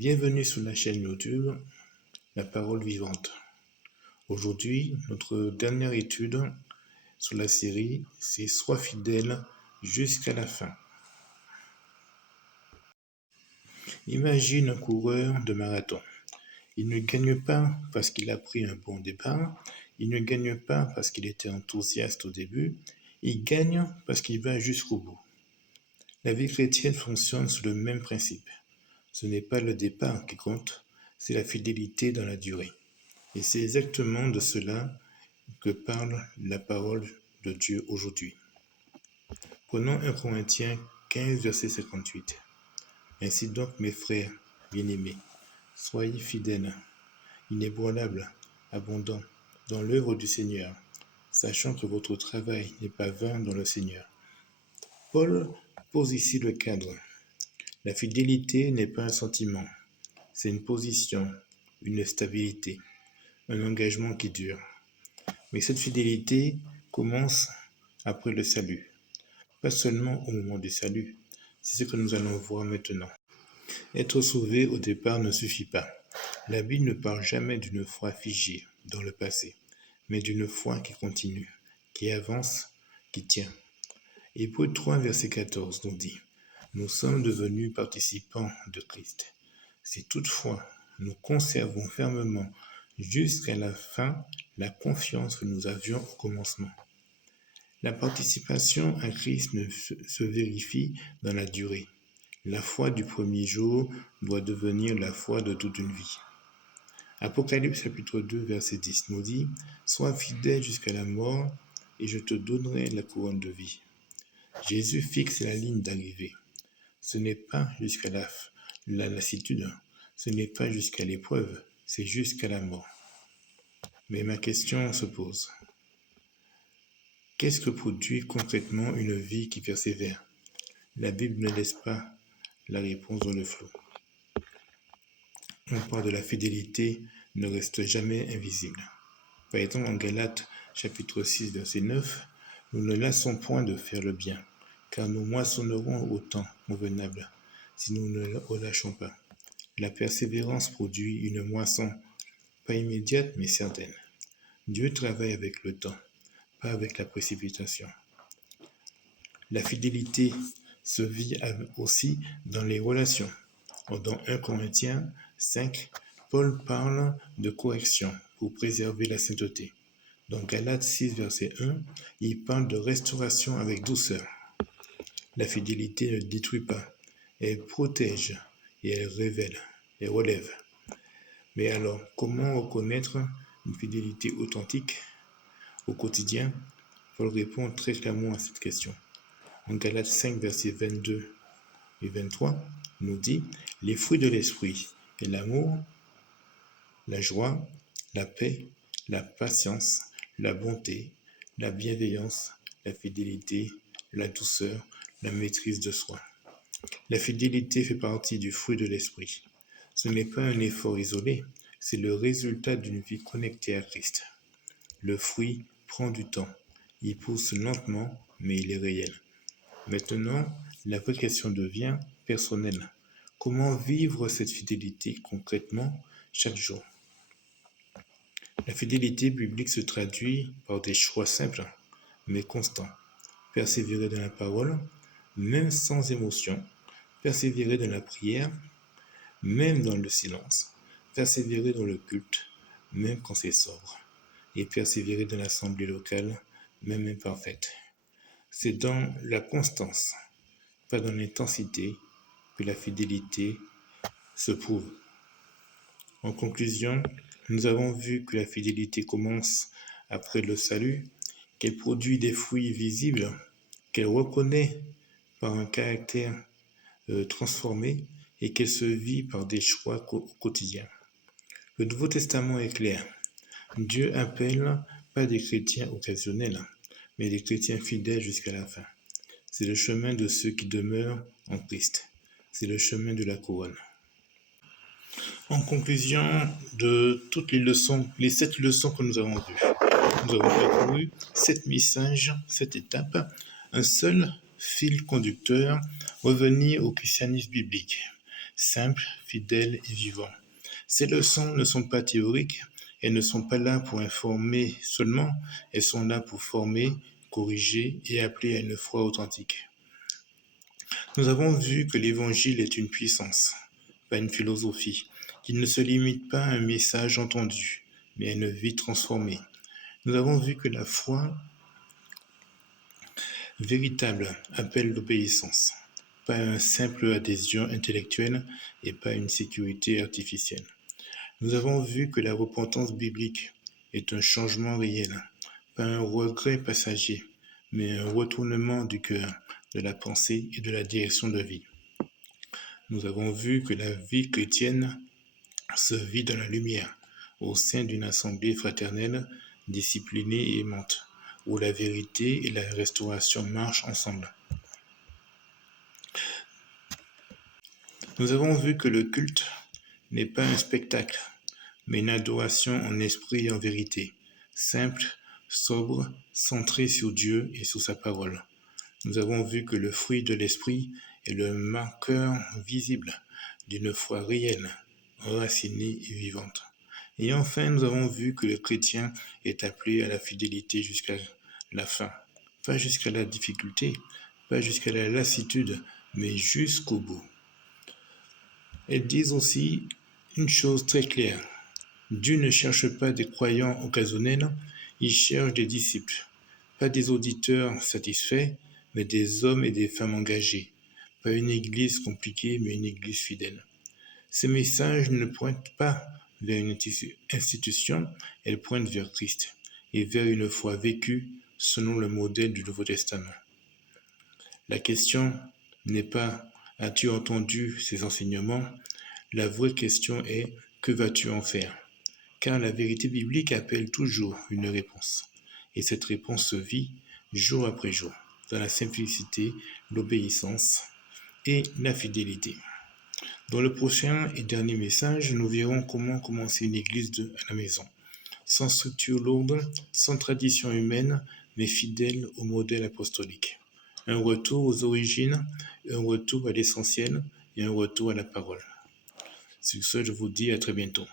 Bienvenue sur la chaîne YouTube La Parole Vivante. Aujourd'hui, notre dernière étude sur la série, c'est Sois fidèle jusqu'à la fin. Imagine un coureur de marathon. Il ne gagne pas parce qu'il a pris un bon départ, il ne gagne pas parce qu'il était enthousiaste au début, il gagne parce qu'il va jusqu'au bout. La vie chrétienne fonctionne sur le même principe. Ce n'est pas le départ qui compte, c'est la fidélité dans la durée. Et c'est exactement de cela que parle la parole de Dieu aujourd'hui. Prenons 1 Corinthiens 15, verset 58. Ainsi donc, mes frères bien-aimés, soyez fidèles, inébranlables, abondants dans l'œuvre du Seigneur, sachant que votre travail n'est pas vain dans le Seigneur. Paul pose ici le cadre. La fidélité n'est pas un sentiment, c'est une position, une stabilité, un engagement qui dure. Mais cette fidélité commence après le salut, pas seulement au moment du salut, c'est ce que nous allons voir maintenant. Être sauvé au départ ne suffit pas. La Bible ne parle jamais d'une foi figée dans le passé, mais d'une foi qui continue, qui avance, qui tient. Hébreux 3, verset 14 nous dit « Nous sommes devenus participants de Christ. Si toutefois nous conservons fermement jusqu'à la fin la confiance que nous avions au commencement. » La participation à Christ ne se vérifie dans la durée. La foi du premier jour doit devenir la foi de toute une vie. Apocalypse chapitre 2, verset 10 nous dit « Sois fidèle jusqu'à la mort et je te donnerai la couronne de vie. » Jésus fixe la ligne d'arrivée. Ce n'est pas jusqu'à la lassitude, ce n'est pas jusqu'à l'épreuve, c'est jusqu'à la mort. Mais ma question se pose. Qu'est-ce que produit concrètement une vie qui persévère? La Bible ne laisse pas la réponse dans le flou. On parle de la fidélité ne reste jamais invisible. Par exemple, en Galates chapitre 6, verset 9, nous ne lassons point de faire le bien, car nous moissonnerons au temps convenable, si nous ne le relâchons pas. La persévérance produit une moisson, pas immédiate mais certaine. Dieu travaille avec le temps, pas avec la précipitation. La fidélité se vit aussi dans les relations. Dans 1 Corinthiens 5, Paul parle de correction pour préserver la sainteté. Dans Galates 6, verset 1, il parle de restauration avec douceur. La fidélité ne détruit pas, elle protège et elle révèle, elle relève. Mais alors, comment reconnaître une fidélité authentique au quotidien? Paul répond très clairement à cette question. En Galates 5, versets 22 et 23, nous dit « Les fruits de l'esprit est l'amour, la joie, la paix, la patience, la bonté, la bienveillance, la fidélité, la douceur, la maîtrise de soi. » La fidélité fait partie du fruit de l'esprit. Ce n'est pas un effort isolé, c'est le résultat d'une vie connectée à Christ. Le fruit prend du temps, il pousse lentement, mais il est réel. Maintenant, la vraie question devient personnelle. Comment vivre cette fidélité concrètement chaque jour? La fidélité biblique se traduit par des choix simples, mais constants. Persévérer dans la parole, même sans émotion. Persévérer dans la prière, même dans le silence. Persévérer dans le culte, même quand c'est sobre. Et persévérer dans l'assemblée locale, même imparfaite. C'est dans la constance, pas dans l'intensité, que la fidélité se prouve. En conclusion, nous avons vu que la fidélité commence après le salut, qu'elle produit des fruits visibles, qu'elle reconnaît par un caractère transformé et qu'elle se vit par des choix quotidiens. Le Nouveau Testament est clair. Dieu appelle pas des chrétiens occasionnels, mais des chrétiens fidèles jusqu'à la fin. C'est le chemin de ceux qui demeurent en Christ. C'est le chemin de la couronne. En conclusion de toutes les leçons, les 7 leçons que nous avons vues, nous avons parcouru 7 messages, 7 étapes, un seul fil conducteur, revenir au christianisme biblique. simple, fidèle et vivant. Ces leçons ne sont pas théoriques, elles ne sont pas là pour informer seulement, elles sont là pour former, corriger et appeler à une foi authentique. Nous avons vu que l'Évangile est une puissance, pas une philosophie, qu'il ne se limite pas à un message entendu, mais à une vie transformée. Nous avons vu que la foi véritable appelle l'obéissance, pas une simple adhésion intellectuelle et pas une sécurité artificielle. Nous avons vu que la repentance biblique est un changement réel, pas un regret passager, mais un retournement du cœur, de la pensée et de la direction de vie. Nous avons vu que la vie chrétienne se vit dans la lumière, au sein d'une assemblée fraternelle, disciplinée et aimante, où la vérité et la restauration marchent ensemble. Nous avons vu que le culte n'est pas un spectacle, mais une adoration en esprit et en vérité, simple, sobre, centrée sur Dieu et sur sa parole. Nous avons vu que le fruit de l'esprit est le marqueur visible d'une foi réelle, enracinée et vivante. Et enfin, nous avons vu que le chrétien est appelé à la fidélité jusqu'à la fin. Pas jusqu'à la difficulté, pas jusqu'à la lassitude, mais jusqu'au bout. Elles disent aussi une chose très claire. Dieu ne cherche pas des croyants occasionnels, il cherche des disciples. Pas des auditeurs satisfaits, mais des hommes et des femmes engagés. Pas une église compliquée, mais une église fidèle. Ces messages ne pointent pas vers une institution, elles pointent vers Christ et vers une foi vécue selon le modèle du Nouveau Testament. La question n'est pas « as-tu entendu ces enseignements ?» La vraie question est « que vas-tu en faire ?» Car la vérité biblique appelle toujours une réponse. Et cette réponse se vit jour après jour, dans la simplicité, l'obéissance et la fidélité. Dans le prochain et dernier message, nous verrons comment commencer une église à la maison, sans structure lourde, sans tradition humaine, mais fidèle au modèle apostolique. Un retour aux origines, un retour à l'essentiel et un retour à la parole. Sur ce, je vous dis à très bientôt.